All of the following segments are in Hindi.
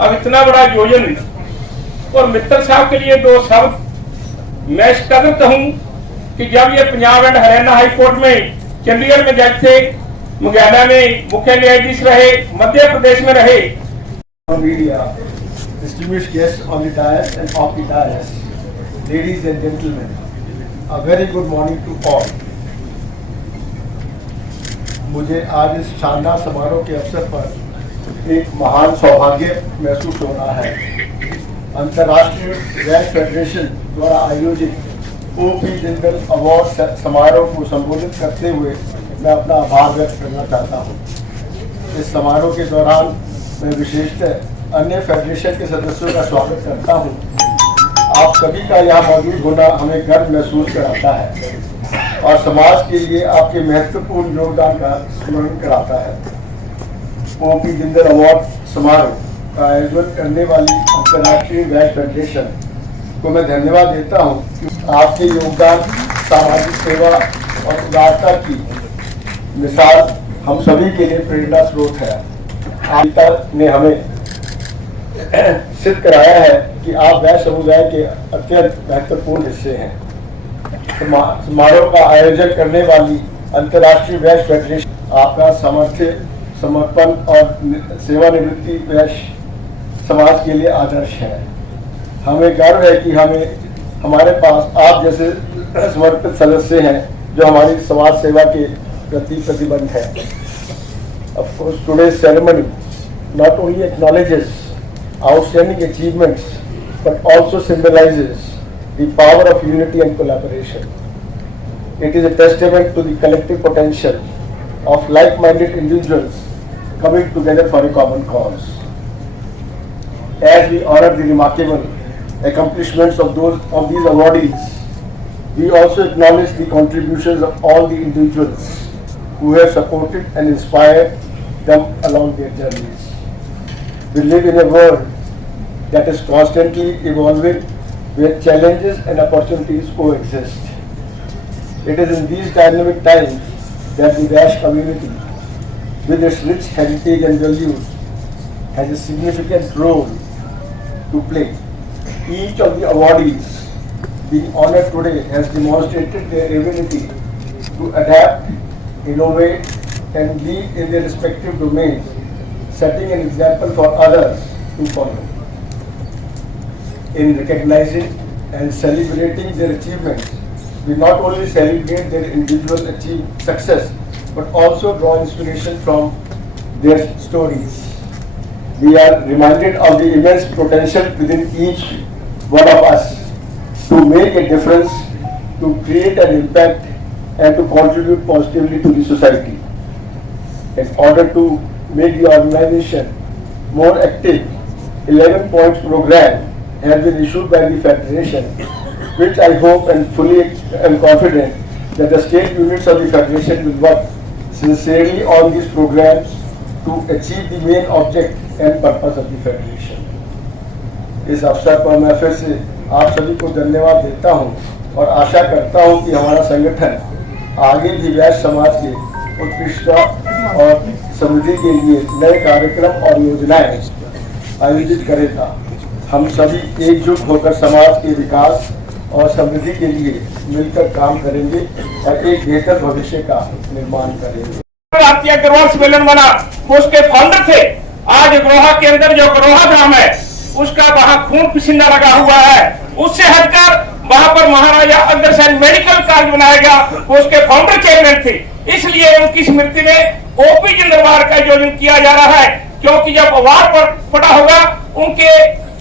अब इतना बड़ा आयोजन और मित्तल साहब के लिए दो शब्द मैं इस कदर कहूं कि जब ये Punjab and Haryana high court में चंडीगढ़ में जज थे, मुगैना में मुख्य न्यायाधीश रहे, मध्य प्रदेश में रहे। Media, distinguished guests on the dais and off the dais, ladies and gentlemen, a very good morning to all. मुझे आज इस शानदार समारोह के अवसर पर एक महान सौभाग्य महसूस हो रहा है। अंतर्राष्ट्रीय वैश फेडरेशन द्वारा आयोजित ओपी जिंदल अवार्ड समारोह को संबोधित करते हुए मैं अपना आभार व्यक्त करना चाहता हूँ। इस समारोह के दौरान मैं विशेषतः अन्य फेडरेशन के सदस्यों का स्वागत करता हूँ। आप सभी का यहाँ मौजूद होना हमें गर्व महसूस कराता है और समाज के लिए आपके महत्वपूर्ण योगदान का स्मरण कराता है। ओपी जिंदल अवार्ड समारोह का आयोजन करने वाली अंतर्राष्ट्रीय वैश फेडरेशन को मैं धन्यवाद देता हूँ कि आपके योगदान, सामाजिक सेवा और उदारता की मिसाल हम सभी के लिए प्रेरणा स्रोत है। आप ने हमें सिद्ध कराया है कि आप वैश्य समुदाय के अत्यंत महत्वपूर्ण हिस्से हैं। समारोह का आयोजन करने वाली अंतर्राष्ट्रीय वैश्य फेडरेशन आपका सामर्थ्य, समर्पण और सेवानिवृत्ति वैश्य समाज के लिए आदर्श है। हमें गर्व है कि हमारे पास आप जैसे समर्पित सदस्य हैं जो हमारी समाज सेवा के प्रति प्रतिबद्ध है। Of course, today's ceremony not only acknowledges outstanding achievements but also symbolizes the power of unity and collaboration. It is a testament to the collective potential of like-minded individuals coming together for a common cause. As we honor the remarkable accomplishments of these awardees, we also acknowledge the contributions of all the individuals who have supported and inspired them along their journeys. We live in a world that is constantly evolving, where challenges and opportunities coexist. It is in these dynamic times that the Vaish community, with its rich heritage and values, has a significant role to play. Each of the awardees being honored today has demonstrated their ability to adapt, innovate, and lead in their respective domains, setting an example for others to follow. In recognizing and celebrating their achievements, we not only celebrate their individual success, but also draw inspiration from their stories. We are reminded of the immense potential within each one of us to make a difference, to create an impact, and to contribute positively to the society. In order to make the organization more active, 11 points program has been issued by the Federation, which I hope and fully am confident that the state units of the Federation will work sincerely on these programs to achieve the main object and purpose of the Federation. इस अवसर पर मैं फिर से आप सभी को धन्यवाद देता हूं और आशा करता हूं कि हमारा संगठन आगे भी वैश्य समाज के उत्कृष्टता और समृद्धि के लिए नए कार्यक्रम और योजनाएं आयोजित करेगा। हम सभी एकजुट होकर समाज के विकास और समृद्धि के लिए मिलकर काम करेंगे और एक बेहतर भविष्य का निर्माण करेंगे। राष्ट्रीय अग्रवाल सम्मेलन बना, वो उसके फाउंडर थे। आज अग्रोहा के अंदर जो अग्रोहा धाम है, उसका वहाँ खून पसीना लगा हुआ है। उससे हटकर वहाँ पर महाराजा अग्रसेन मेडिकल कॉलेज बनाया गया, वो उसके फाउंडर चेयरमैन थे। इसलिए उनकी स्मृति में ओपी जिंदल अवार्ड का आयोजन किया जा रहा है, क्योंकि जब अवार्ड पड़ा होगा उनके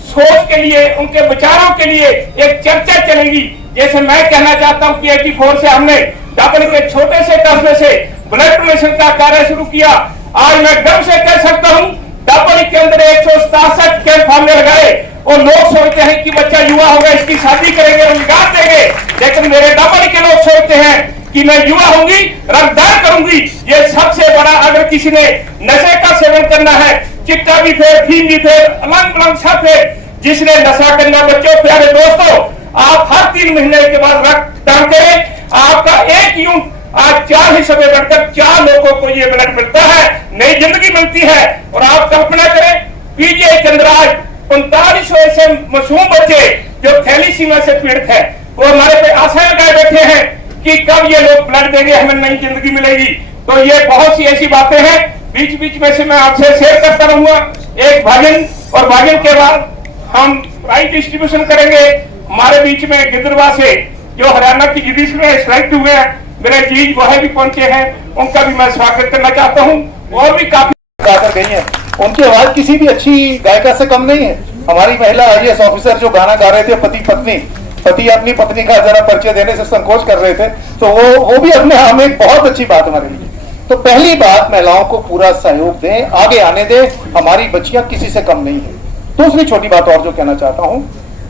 सोच के लिए, उनके विचारों के लिए एक चर्चा चलेगी। जैसे मैं कहना चाहता हूँ कि 84 से हमने दापन के छोटे से कस्बे से ब्लड डोनेशन का कार्य शुरू किया। आज मैं गर्व से कह सकता हूँ दापन के अंदर 167 कैंप हमने लगाए और लोग सोचते हैं कि बच्चा युवा होगा, इसकी शादी करेंगे, रोजगार देंगे, लेकिन मेरे दापन के लोग सोचते हैं कि मैं युवा होंगी, रंगदार करूंगी। ये सबसे बड़ा, अगर किसी ने नशे का सेवन करना है, चिट्टा भी फेर, फीम भी फेर, अलग अलग सब फेर, जिसने नशा करना, बच्चों प्यारे दोस्तों, आप हर 3 महीने के बाद रक्तदान करें। आपका एक यूनिट आज 4 हिस्सों में बढ़कर 4 लोगों को ये ब्लड मिलता है, नई जिंदगी मिलती है। और आप कल्पना करें पीजीआई चंद्राज 45 ऐसे मासूम बच्चे जो थैलीसीमिया से पीड़ित है, वो हमारे पे आशा लगाए बैठे हैं कि कब ये लोग ब्लड देंगे, हमें नई जिंदगी मिलेगी। तो ये बहुत सी ऐसी बातें हैं, बीच बीच में से मैं आपसे शेयर करता रहूंगा। एक भजन और भजन के बाद हम प्राइज डिस्ट्रीब्यूशन करेंगे। हमारे बीच में गिद्धरवा से जो हरियाणा की जुडिशरी में सिलेक्ट हुए हैं, मेरे जीज वह भी पहुंचे हैं, उनका भी मैं स्वागत करना चाहता हूं। और भी काफी गाकर गई हैं, उनकी आवाज किसी भी अच्छी गायिका से कम नहीं है। हमारी महिला आईएएस ऑफिसर जो गाना गा रहे थे, पति अपनी पत्नी का जरा परिचय देने से संकोच कर रहे थे, तो वो भी अपने आप में एक बहुत अच्छी बात हमारे लिए। तो पहली बात, महिलाओं को पूरा सहयोग दें, आगे आने दें, हमारी बच्चियां किसी से कम नहीं है। दूसरी छोटी बात और जो कहना चाहता हूं,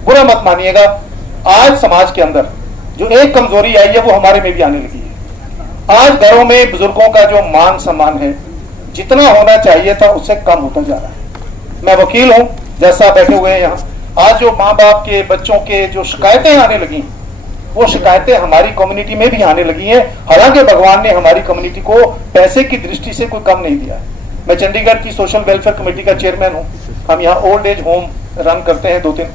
बुरा मत मानिएगा, आज समाज के अंदर जो एक कमजोरी आई है वो हमारे में भी आने लगी है। आज घरों में बुजुर्गों का जो मान सम्मान है, जितना होना चाहिए था उससे कम होता जा रहा है। मैं वकील हूं, जैसा बैठे हुए हैं यहाँ, आज जो माँ बाप के बच्चों के जो शिकायतें आने लगी, वो शिकायतें हमारी कम्युनिटी में भी आने लगी हैं। हालांकि भगवान ने हमारी कम्युनिटी को पैसे की दृष्टि से कोई कम नहीं दिया है। मैं चंडीगढ़ की सोशल वेलफेयर कमेटी का चेयरमैन हूँ। हम यहाँ ओल्ड एज होम रन करते हैं 2-3,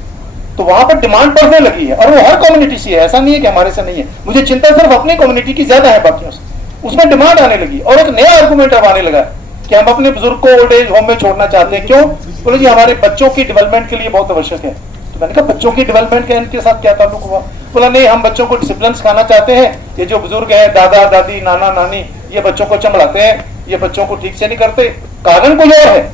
तो वहां पर डिमांड बढ़ने लगी है, और वो हर कम्युनिटी से है, ऐसा नहीं है कि हमारे से नहीं है। मुझे चिंता सिर्फ अपनी कम्युनिटी की ज्यादा है बाकियों से। उसमें डिमांड आने लगी, और एक नया आर्गूमेंट अब आने लगा कि हम अपने बुजुर्ग को ओल्ड एज होम में छोड़ना चाहते हैं। क्यों? बोले जी हमारे बच्चों की डेवलपमेंट के लिए बहुत आवश्यक है। तो मैंने कहा बच्चों की डेवलपमेंट का इनके साथ क्या ताल्लुक हुआ? बोला नहीं, हम बच्चों को डिसिप्लिन सिखाना चाहते हैं। ये जो बुजुर्ग हैं, दादा दादी नाना नानी, ये बच्चों को चमड़ाते हैं, ये बच्चों को ठीक से नहीं करते। कारण कोई और है,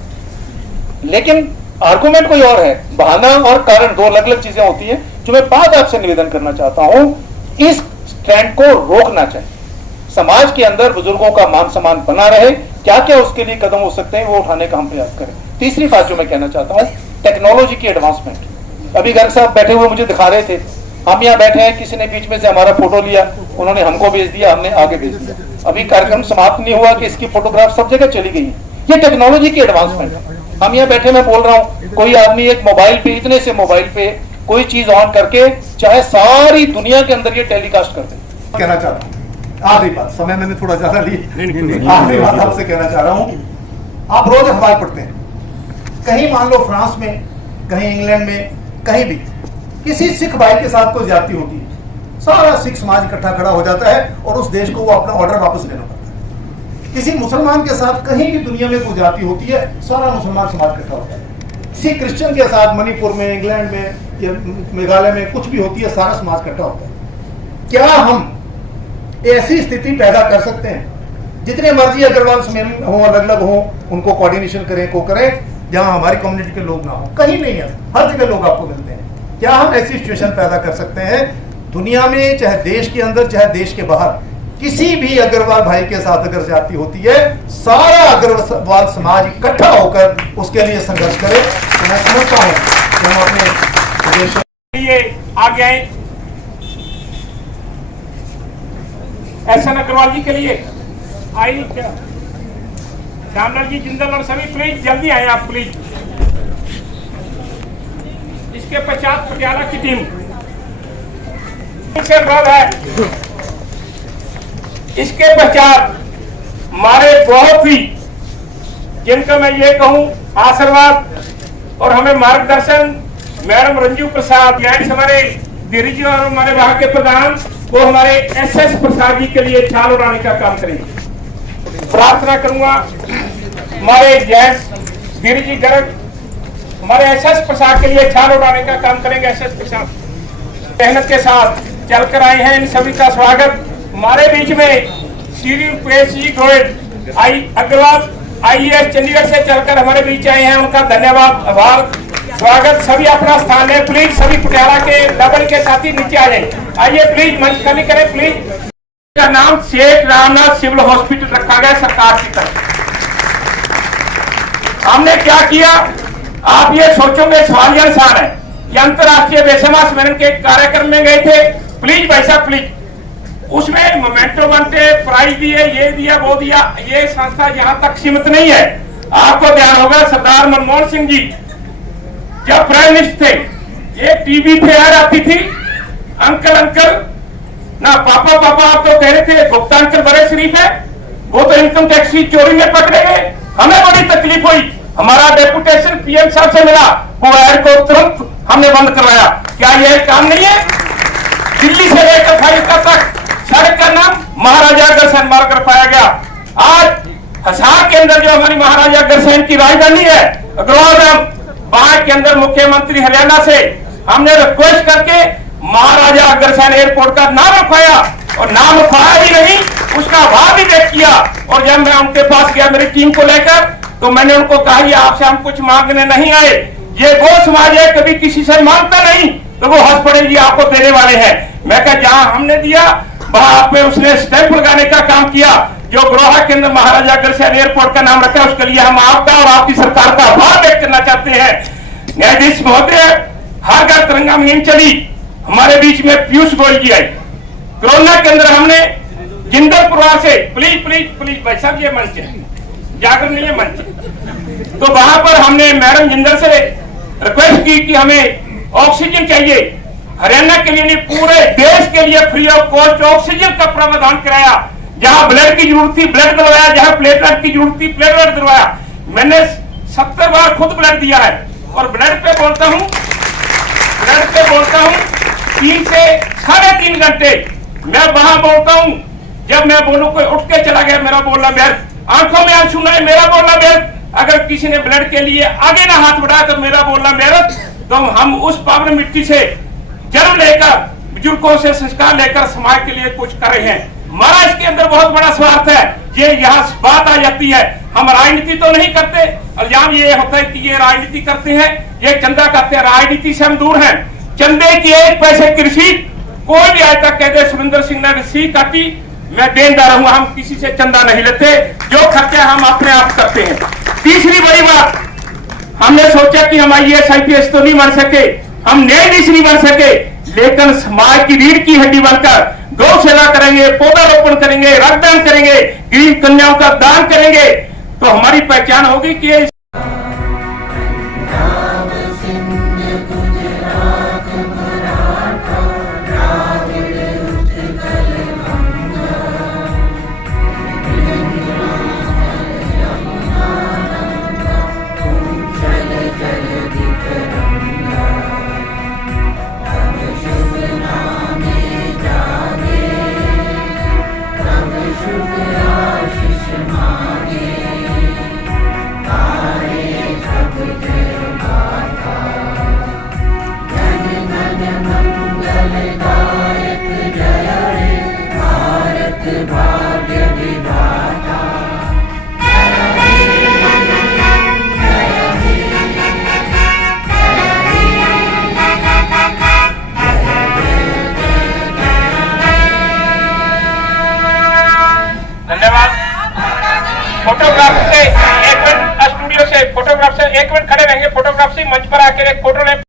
लेकिन आर्गुमेंट कोई और है। बहाना और कारण दो अलग अलग चीजें होती हैं। जो मैं बात आपसे निवेदन करना चाहता हूं, इस ट्रेंड को रोकना चाहिए। समाज के अंदर बुजुर्गों का मान सम्मान बना रहे, क्या क्या उसके लिए कदम हो सकते हैं वो उठाने का हम प्रयास करें। तीसरी बात जो मैं कहना चाहता हूं, टेक्नोलॉजी की एडवांसमेंट। अभी गर्ग साहब बैठे हुए मुझे दिखा रहे थे, हम यहाँ बैठे हैं, किसी ने बीच में से हमारा फोटो लिया, उन्होंने हमको भेज दिया, हमने आगे भेज दिया। अभी कार्यक्रम समाप्त नहीं हुआ कि इसकी फोटोग्राफ सब जगह चली गई। ये टेक्नोलॉजी की एडवांसमेंट है। हम यहाँ बैठे, मैं बोल रहा हूँ, कोई आदमी एक मोबाइल पे, इतने से मोबाइल पे कोई चीज ऑन करके चाहे सारी दुनिया के अंदर ये टेलीकास्ट कर दे। कहना चाहता हूँ आखिरी बात, समय मैंने थोड़ा ज्यादा ली, आखिरी बात आपसे कहना चाह रहा हूँ। आप रोज अखबार पढ़ते हैं, कहीं मान लो फ्रांस में, कहीं इंग्लैंड में, कहीं भी किसी सिख भाई के साथ कोई ज्यादती होती है, सारा सिख समाज इकट्ठा खड़ा हो जाता है और उस देश को वो अपना ऑर्डर वापस लेना पड़ता है। किसी मुसलमान के साथ कहीं भी दुनिया में कोई ज्यादती होती है, सारा मुसलमान समाज इकट्ठा होता है। किसी क्रिश्चियन के साथ मणिपुर में, इंग्लैंड में या मेघालय में कुछ भी होती है, सारा समाज इकट्ठा होता है। क्या हम ऐसी स्थिति पैदा कर सकते हैं, जितने मर्जी अग्रवाल सम्मेलन हो, अलग अलग हो, उनको कोऑर्डिनेशन करें, को करें, जहां हमारी कम्युनिटी के लोग ना हो? कहीं नहीं है, हर जगह लोग आपको मिलते हैं। क्या हम ऐसी सिचुएशन पैदा कर सकते हैं दुनिया में, चाहे देश के अंदर चाहे देश के बाहर, किसी भी अग्रवाल भाई के साथ अगर जाति होती है, सारा अग्रवाल समाज इकट्ठा होकर उसके लिए संघर्ष करे? तो मैं समझता हूँ कि हम अपने देश आगे आए। एहसन अग्रवाल जी के लिए आई क्या? श्यामलाल जी, जिंदल और सभी प्लीज जल्दी आए आप, प्लीज। इसके पश्चात पटियाला की टीम से है। इसके पश्चात हमारे बहुत ही, जिनका मैं ये कहूं आशीर्वाद और हमें मार्गदर्शन, मैडम रंजू प्रसाद गैस, हमारे धीरज जी और हमारे वहां के प्रधान, वो हमारे एसएस प्रसाद जी के लिए छाल उड़ाने का काम करेंगे। प्रार्थना करूंगा हमारे गैस धीरज जी गर्ग हमारे एसएस प्रसाद के लिए छाल उड़ाने का काम करेंगे। एसएस प्रसाद मेहनत के साथ चलकर आए हैं, इन सभी का स्वागत। हमारे बीच में श्री पेश जी गोयल अग्रवाल आईएएस चंडीगढ़ से चलकर हमारे बीच आए हैं, उनका धन्यवाद, आभार, स्वागत। सभी अपना स्थान है, प्लीज सभी पटियाला के डबल के साथी नीचे आ जाए। आइए प्लीज, मंच खाली करें प्लीज। का नाम शेख रामनाथ सिविल हॉस्पिटल रखा गया सरकार की तरफ। हमने क्या किया, आप ये सोचोगे सवालिया निशान है। ये अंतरराष्ट्रीय बेशुमार सम्मेलन के कार्यक्रम में गए थे, प्लीज भाई साहब प्लीज, उसमें मोमेंटो बनते, प्राइज दिए, ये दिया वो दिया। ये संस्था यहाँ तक सीमित नहीं है। आपको ध्यान होगा सरदार मनमोहन सिंह जी जब प्राइम मिनिस्टर थे, ये टीवी पे ऐड आती थी, अंकल अंकल ना पापा पापा, आप तो कह रहे थे गुप्ता अंकल बड़े शरीफ है, वो तो इनकम टैक्स की चोरी में पकड़े गए। हमें बड़ी तकलीफ हुई हमारा डेपुटेशन पीएम साहब से मिला, वो एड को तुरंत हमने बंद करवाया। क्या यह काम नहीं है? दिल्ली से लेकर फाजिल्का तक सड़क का नाम महाराजा अग्रसेन मार्ग रखाया गया। आज हिसार के अंदर जो हमारी महाराजा अग्रसेन की राजधानी है अग्रवाल, वहां के अंदर मुख्यमंत्री हरियाणा से हमने रिक्वेस्ट करके महाराजा अग्रसेन एयरपोर्ट का नाम रखवाया, और नाम रखवाया ही नहीं, उसका भाव भी व्यक्त किया। और जब मैं उनके पास गया मेरी टीम को लेकर, तो मैंने उनको कहा ये आपसे हम कुछ मांगने नहीं आए, ये वो समाज है कभी किसी से मांगता नहीं, तो वो हंस पड़े जी आपको देने वाले हैं। मैं कहा जहां हमने दिया वहां पे उसने स्टैंप लगाने का काम किया। जो ग्रोहा के अंदर महाराजा अग्रसेन एयरपोर्ट का नाम रखा, उसके लिए हम आपका और आपकी सरकार का आभार व्यक्त करना चाहते हैं। न्यायाधीश महोदय, हर घर तिरंगा मुहिम चली, हमारे बीच में पीयूष गोयल जी आई। कोरोना के अंदर हमने जिंदल परिवार से प्लीज प्लीज प्लीज भाई साहब ये मंच है, जागरण नहीं है मंच, तो वहां पर हमने मैडम जिंदल से रिक्वेस्ट की कि हमें ऑक्सीजन चाहिए। हरियाणा के लिए नहीं पूरे देश के लिए फ्री ऑफ कॉस्ट ऑक्सीजन का प्रावधान कराया। जहां ब्लड की जरूरत थी ब्लड दिलवाया, जहां प्लेटलेट की जरूरत थी प्लेटलेट दिलवाया। मैंने 70 बार खुद ब्लड दिया है, और ब्लड पे बोलता हूं 3 से 3.5 घंटे मैं वहां बोलता हूं। जब मैं बोलूं कोई उठ के चला गया, मेरा बोलना व्यर्थ, आंखों में आंसू नहीं, मेरा बोलना व्यर्थ। अगर किसी ने ब्लड के लिए आगे ना हाथ बढ़ाया तो मेरा बोलना व्यर्थ। तो हम उस पावन मिट्टी से जन्म लेकर, बुजुर्गों से संस्कार लेकर समाज के लिए कुछ कर रहे हैं। हमारा इसके अंदर बहुत बड़ा स्वार्थ है। ये यहाँ बात आ जाती है, हम राजनीति तो नहीं करते, इल्जाम ये होता है कि ये राजनीति करते हैं, ये चंदा करते हैं। राजनीति से हम दूर हैं। चंदे की 1 पैसे की रसीद कोई भी आज तक कहते सुरेंद्र सिंह ने रसीद काटी, मैं देनदार हूं, हम किसी से चंदा नहीं लेते, जो खर्चा हम अपने आप करते हैं। तीसरी बड़ी बात, हमने सोचा कि हम IAS IPS तो नहीं बन सके, हम न्यायाधीश नहीं बन सके, लेकिन समाज की रीढ़ की हड्डी बनकर गौ सेवा करेंगे, पौधारोपण करेंगे, रक्तदान करेंगे, गरीब कन्याओं का दान करेंगे, तो हमारी पहचान होगी कि फोटोग्राफ से 1 मिनट खड़े रहेंगे, फोटोग्राफ से मंच पर आकर एक फोटो ले।